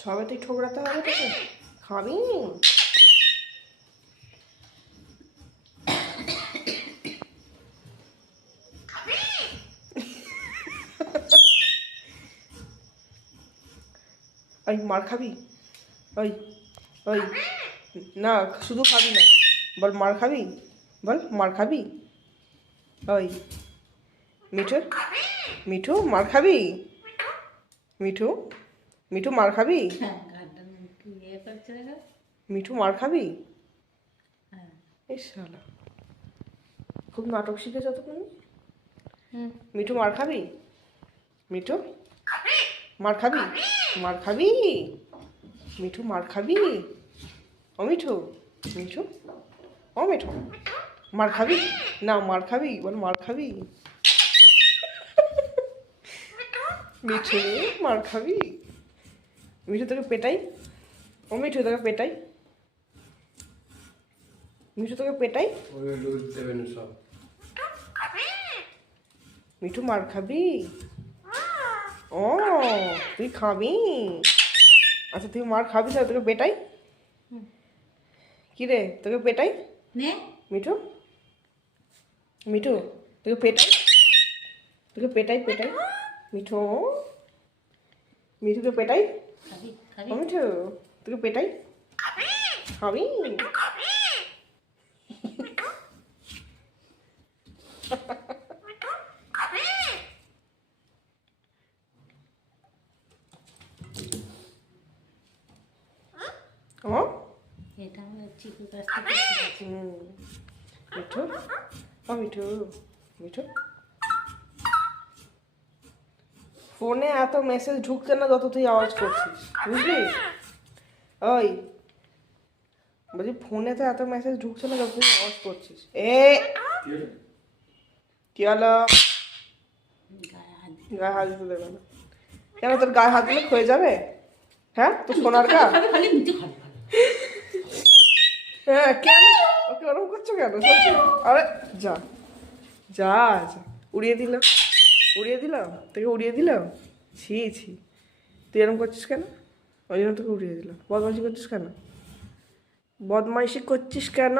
সবেতেই ঠোকরাতে হবে তোকে। খাবি? ওই মার খাবি? ওই ওই না, শুধু খাবি না, বল মার খাবি, বল মার খাবি। ওই মিঠু, মিঠু মার খাবি? মিঠু, মিঠু মার খাবি? মিঠু মার খাবি? এই শালা খুব নাটক শিখেছ তো তুমি। মিঠু মার খাবি? মিঠু মার খাবি? মার খাবি? মিঠু মার খাবি? ও মিঠু, মিঠু, ও মিঠু মার খাবি? না মার খাবি, বল মার খাবি। মিঠু মার খাবি? মিঠু তোকে পেটাই? ও মিঠু তোকে পেটাই? মিঠু তোকে পেটাই? মিঠু মার খাবি? ও তুই খাবি? আচ্ছা তুই মার খাবি, তাহলে তোকে পেটাই? কি রে তোকে পেটাই? মিঠু, মিঠু তোকে পেটাই? তোকে পেটাই পেটাই? মিঠু, মিঠুকে পেটাই? ও মিঠু তোকে পেটাই? খাবি? ও এটা আমার চিকুর কাছ থেকে শিখেছি। মিঠু, ও মিঠু, মিঠু ফোনে এত মেসেজ ঢুকছে না যত তুই আওয়াজ করছিস, বুঝলি? ওই বলছি ফোনে তো এত মেসেজ ঢুকছে না যত তুই আওয়াজ করছিস। কি হলো? গায়ে হাত দিতে দেবে না কেন? তোর গায়ে হাত দিলে ক্ষয়ে যাবে? হ্যাঁ তোর সোনার গা? হ্যাঁ কেন ওকে ওরকম করছো কেন? আরে যা যা যা, উড়িয়ে দিলাম, উড়িয়ে দিলাম তোকে, উড়িয়ে দিলাম। ছি ছি, তুই এরকম করছিস কেন? ওই জন্য তোকে উড়িয়ে দিলাম। বদমাইশি করছিস কেন? বদমাইশি করছিস কেন?